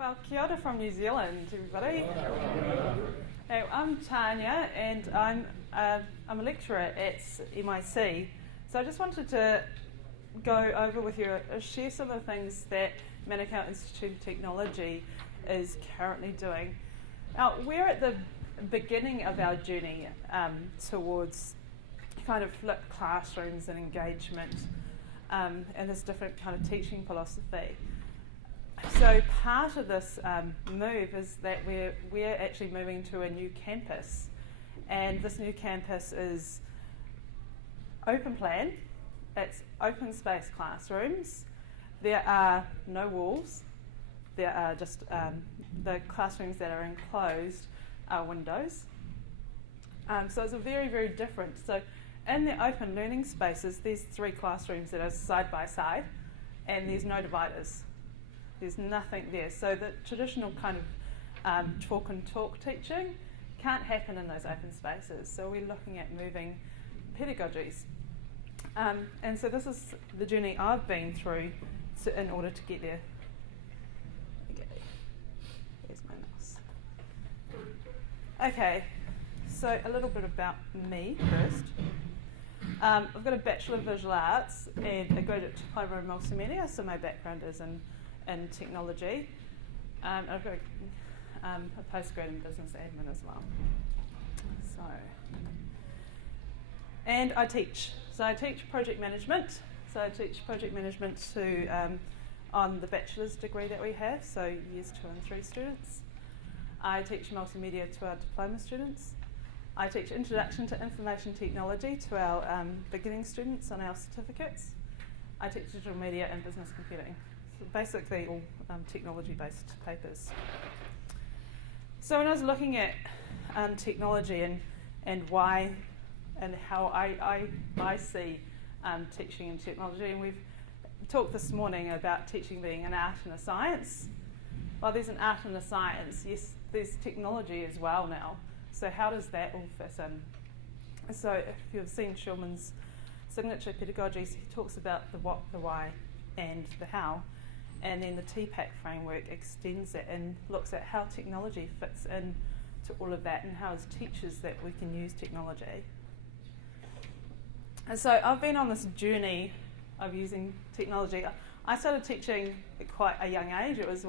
Well, kia ora from New Zealand, everybody. Hey, I'm Tania, and I'm a lecturer at MIC. So I just wanted to go over with you, share some of the things that Manukau Institute of Technology is currently doing. Now, we're at the beginning of our journey towards kind of flipped classrooms and engagement, and this different kind of teaching philosophy. So part of this move is that we're actually moving to a new campus, and this new campus is open plan. It's open space classrooms. There are no walls. There are just the classrooms that are enclosed are windows. So it's a very, very different. So in the open learning spaces, there's 3 classrooms that are side by side, and there's no dividers. There's nothing there. So the traditional kind of talk and talk teaching can't happen in those open spaces. So we're looking at moving pedagogies. And so this is the journey I've been through in order to get there. Okay, there's my mouse. Okay, so a little bit about me first. I've got a Bachelor of Visual Arts and a Graduate Diploma in Multimedia, so my background is in technology. I've got a postgrad in business admin as well. And I teach. So I teach project management. So I teach project management on the bachelor's degree that we have, so years 2 and 3 students. I teach multimedia to our diploma students. I teach Introduction to Information Technology to our beginning students on our certificates. I teach digital media and business computing. So basically all technology-based papers. So when I was looking at technology and why and how I see teaching and technology, and we've talked this morning about teaching being an art and a science. Well, there's an art and a science. Yes, there's technology as well now. So how does that all fit in? So if you've seen Schulman's signature pedagogies, he talks about the what, the why, and the how. And then the TPAC framework extends it and looks at how technology fits in to all of that and how as teachers that we can use technology. And so I've been on this journey of using technology. I started teaching at quite a young age. It was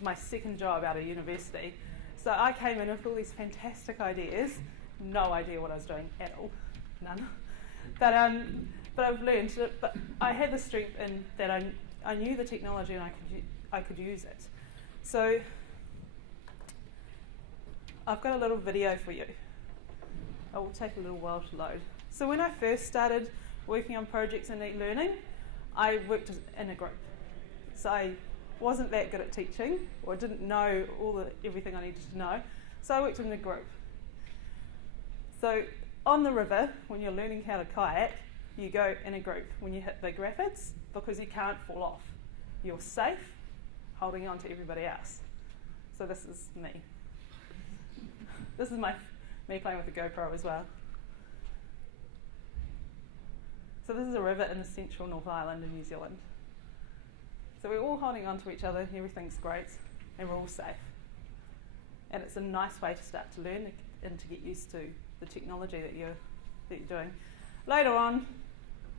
my second job out of university. So I came in with all these fantastic ideas, no idea what I was doing at all, none. But I've learned it. But I had the strength in that I knew the technology and I could use it. So I've got a little video for you. It will take a little while to load. So when I first started working on projects in e-learning, I worked in a group. So I wasn't that good at teaching, or didn't know everything I needed to know. So I worked in a group. So on the river, when you're learning how to kayak, you go in a group when you hit big rapids because you can't fall off. You're safe holding on to everybody else. So this is me. This is me playing with the GoPro as well. So this is a river in the central North Island in New Zealand. So we're all holding on to each other, everything's great, and we're all safe. And it's a nice way to start to learn and to get used to the technology that you're doing. Later on,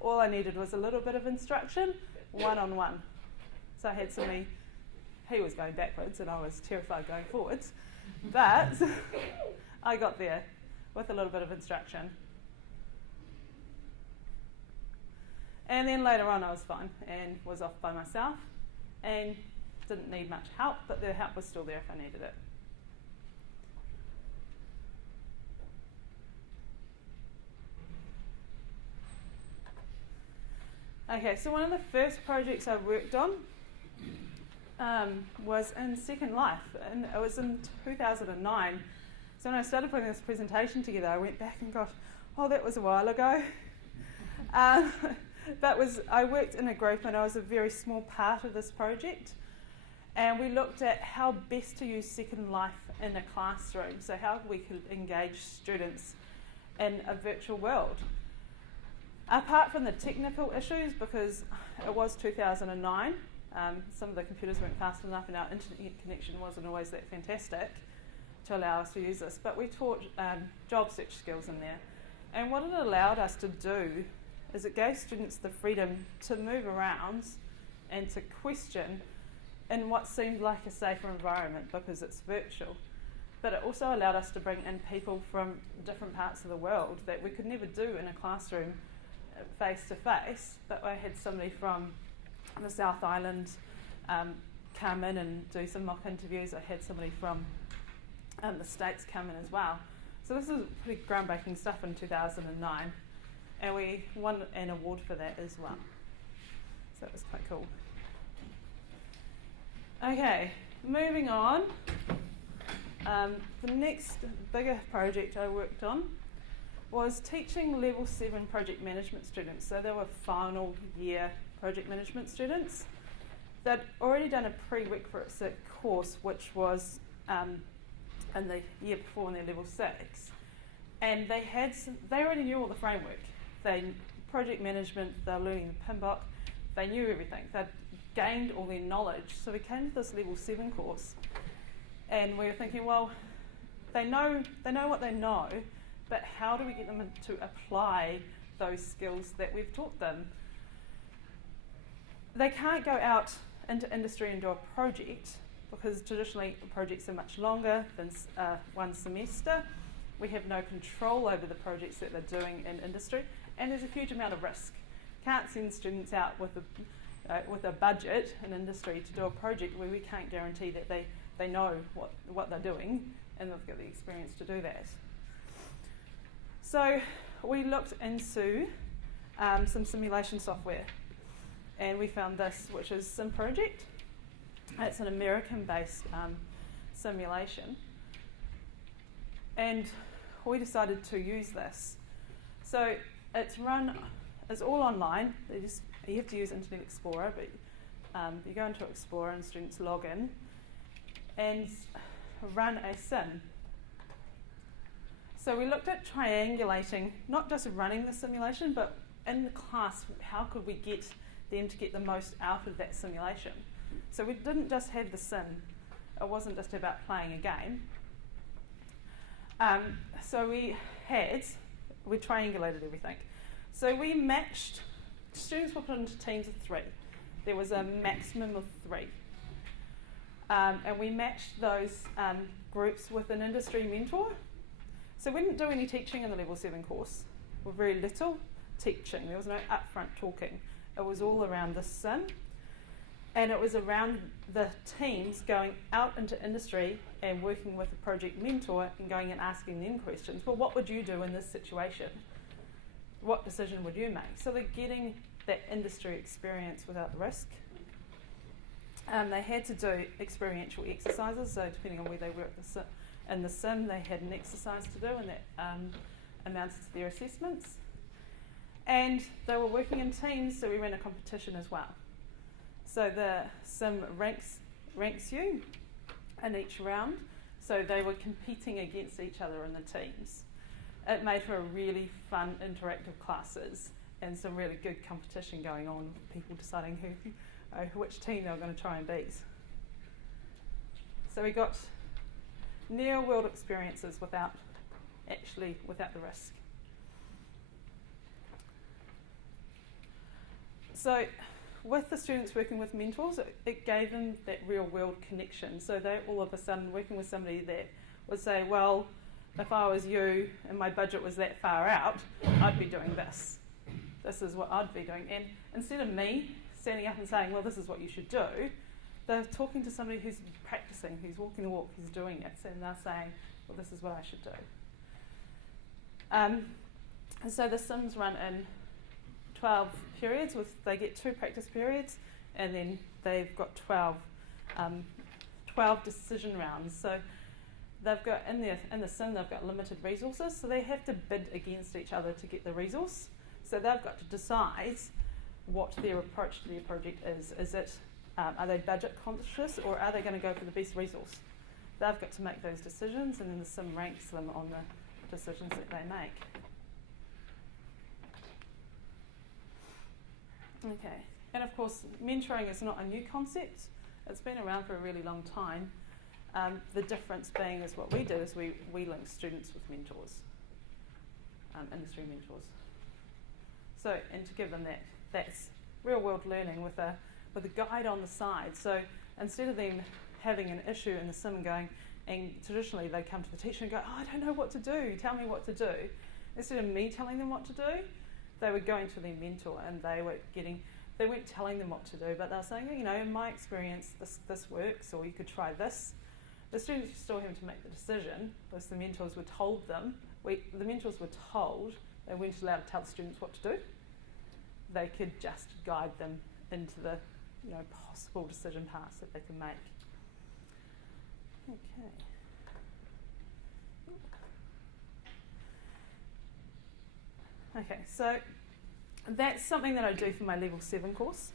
all I needed was a little bit of instruction, one-on-one. So I had somebody, he was going backwards and I was terrified going forwards, but I got there with a little bit of instruction. And then later on I was fine and was off by myself and didn't need much help, but the help was still there if I needed it. Okay, so one of the first projects I worked on was in Second Life, and it was in 2009. So when I started putting this presentation together, I went back and got, that was a while ago. I worked in a group and I was a very small part of this project, and we looked at how best to use Second Life in a classroom, so how we could engage students in a virtual world. Apart from the technical issues, because it was 2009 Some of the computers weren't fast enough and our internet connection wasn't always that fantastic to allow us to use this. But we taught job search skills in there. And what it allowed us to do is it gave students the freedom to move around and to question in what seemed like a safer environment because it's virtual. But it also allowed us to bring in people from different parts of the world that we could never do in a classroom face to face. But I had somebody from the South Island come in and do some mock interviews. I had somebody from the States come in as well. So this is pretty groundbreaking stuff in 2009. And we won an award for that as well. So it was quite cool. Okay, moving on. The next bigger project I worked on was teaching level 7 project management students. So they were final year project management students. They'd already done a prerequisite course which was in the year before in their level 6. And they already knew all the framework. Project management, they were learning the PMBOK, they knew everything. They'd gained all their knowledge. So we came to this level 7 course and we were thinking, well, they know what they know, but how do we get them to apply those skills that we've taught them? They can't go out into industry and do a project because traditionally projects are much longer than 1 semester. We have no control over the projects that they're doing in industry, and there's a huge amount of risk. Can't send students out with a budget in industry to do a project where we can't guarantee that they know what they're doing and they've got the experience to do that. So we looked into some simulation software, and we found this, which is Symposium. It's an American-based simulation, and we decided to use this. So it's all online. You have to use Internet Explorer, but you go into Explorer and students log in and run a sim. So we looked at triangulating, not just running the simulation, but in the class, how could we get them to get the most out of that simulation? So we didn't just have the sim. It wasn't just about playing a game. So we triangulated everything. So we matched, students were put into teams of 3. There was a maximum of 3. And we matched those groups with an industry mentor. So we didn't do any teaching in the Level 7 course, or very little teaching. There was no upfront talking. It was all around the sim. And it was around the teams going out into industry and working with a project mentor and going and asking them questions. Well, what would you do in this situation? What decision would you make? So they're getting that industry experience without the risk. They had to do experiential exercises, so depending on where they were in the sim, they had an exercise to do, and that amounts to their assessments. And they were working in teams, so we ran a competition as well. So the sim ranks you in each round, so they were competing against each other in the teams. It made for a really fun, interactive classes and some really good competition going on with people deciding which team they were going to try and beat. So we got near world experiences without the risk. So with the students working with mentors, it gave them that real world connection. So they all of a sudden working with somebody that would say, well, if I was you and my budget was that far out, I'd be doing this. This is what I'd be doing. And instead of me standing up and saying, well, this is what you should do, they're talking to somebody who's practicing, who's walking the walk, who's doing it, and they're saying, well, this is what I should do. And so the sims run in 12 periods. They get 2 practice periods, and then they've got 12 decision rounds. So they've got in the sim, they've got limited resources, so they have to bid against each other to get the resource. So they've got to decide what their approach to their project is. Is it are they budget conscious, or are they going to go for the best resource? They've got to make those decisions, and then the sim ranks them on the decisions that they make. Okay, And of course, mentoring is not a new concept. It's been around for a really long time. The difference being is what we do is we link students with mentors, industry mentors. So, and to give them that's real world learning with a guide on the side. So instead of them having an issue in the sim and going, and traditionally they come to the teacher and go, oh, I don't know what to do, tell me what to do. Instead of me telling them what to do, they were going to their mentor and they weren't telling them what to do, but they were saying, you know, in my experience, this works, or you could try this. The students were still having to make the decision, because the mentors were told them, the mentors were told they weren't allowed to tell the students what to do. They could just guide them into the, you know, possible decision paths that they can make. Okay, so that's something that I do for my level 7 course.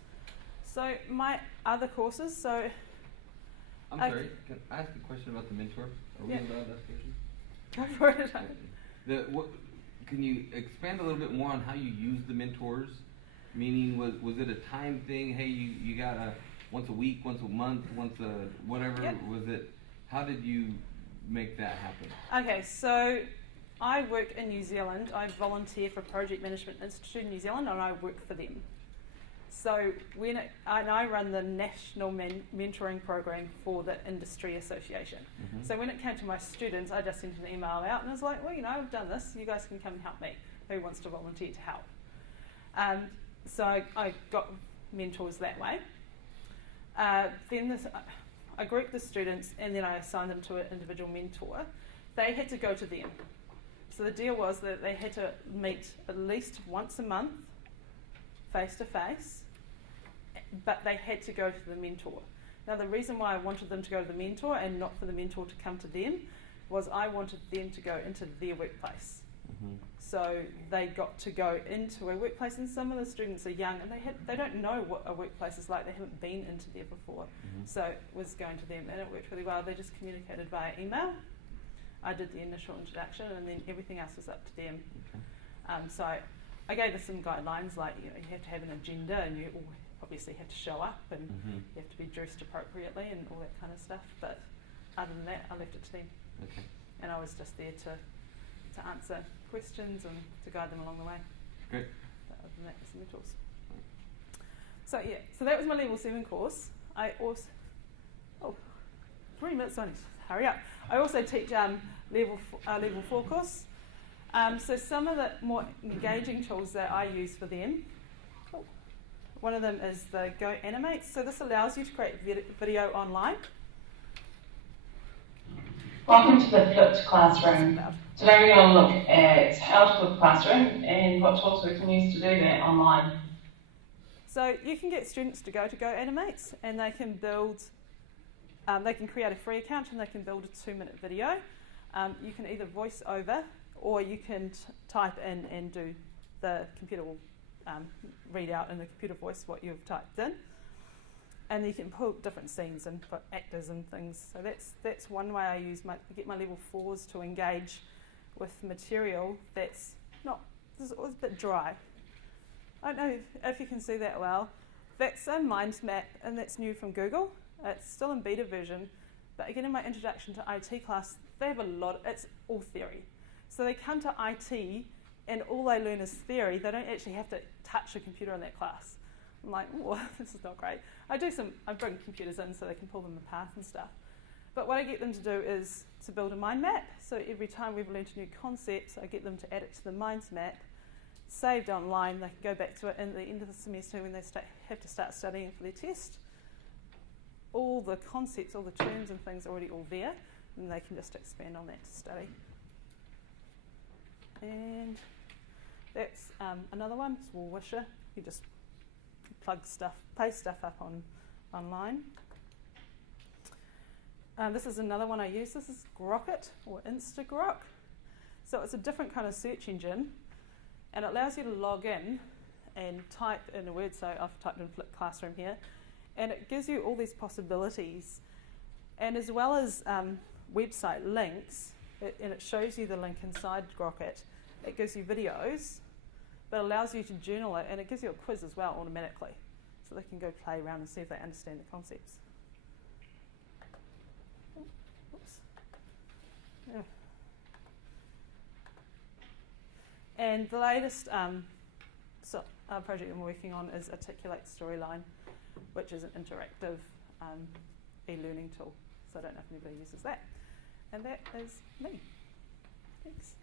So my other courses, so... I'm sorry, can I ask a question about the mentor? Are we allowed to ask questions? Go for it. Can you expand a little bit more on how you use the mentors? Meaning, was it a time thing? Hey, you got a once a week, once a month, once a whatever? Yep. Was it? How did you make that happen? Okay, so I work in New Zealand. I volunteer for Project Management Institute in New Zealand, and I work for them. So I run the national mentoring program for the industry association. Mm-hmm. So when it came to my students, I just sent an email out and I was like, well, you know, I've done this. You guys can come and help me. Who wants to volunteer to help? So I got mentors that way. Then I grouped the students and then I assigned them to an individual mentor. They had to go to them. So the deal was that they had to meet at least once a month, face to face, but they had to go to the mentor. Now the reason why I wanted them to go to the mentor and not for the mentor to come to them was I wanted them to go into their workplace. Mm-hmm. So they got to go into a workplace, and some of the students are young and they don't know what a workplace is like. They haven't been into there before. Mm-hmm. So it was going to them and it worked really well. They just communicated via email. I did the initial introduction and then everything else was up to them. Okay. So I gave them some guidelines, like, you know, you have to have an agenda and you obviously have to show up and mm-hmm. you have to be dressed appropriately and all that kind of stuff. But other than that, I left it to them. Okay. And I was just there to answer questions and to guide them along the way. Great. But other than that, was some tools. So yeah, so that was my level 7 course. I also, 3 minutes only, hurry up. I also teach level 4 course. So some of the more engaging tools that I use for them, one of them is the Go Animate. So this allows you to create video online. Welcome to the flipped classroom. Today we're going to look at how to flip a classroom and what tools we can use to do that online. So you can get students to go Animate and they can build, they can create a free account and they can build a 2-minute video. You can either voice over or you can type in and do the computer will read out in the computer voice what you've typed in. And you can put different scenes and put actors and things. So that's one way I use get my level 4s to engage with material that's it's a bit dry. I don't know if you can see that well. That's a mind map and that's new from Google. It's still in beta version, but again in my introduction to IT class, they have it's all theory. So they come to IT and all they learn is theory. They don't actually have to touch a computer in that class. I'm like, oh, this is not great. I bring computers in so they can pull them apart and stuff. But what I get them to do is to build a mind map. So every time we've learned a new concept, I get them to add it to the mind map, saved online. They can go back to it at the end of the semester when they have to start studying for their test. All the concepts, all the terms and things are already all there, and they can just expand on that to study. And that's another one, it's Woolwisher. You just paste stuff up online. This is another one I use. This is Grokkit or Instagrok. So it's a different kind of search engine and it allows you to log in and type in a word. So I've typed in Flip Classroom here and it gives you all these possibilities. And as well as website links, and it shows you the link inside Grokkit. It gives you videos, but allows you to journal it, and it gives you a quiz as well automatically. so they can go play around and see if they understand the concepts. Oops. Yeah. And the latest project I'm working on is Articulate Storyline, which is an interactive e-learning tool. So I don't know if anybody uses that. And that is me. Thanks.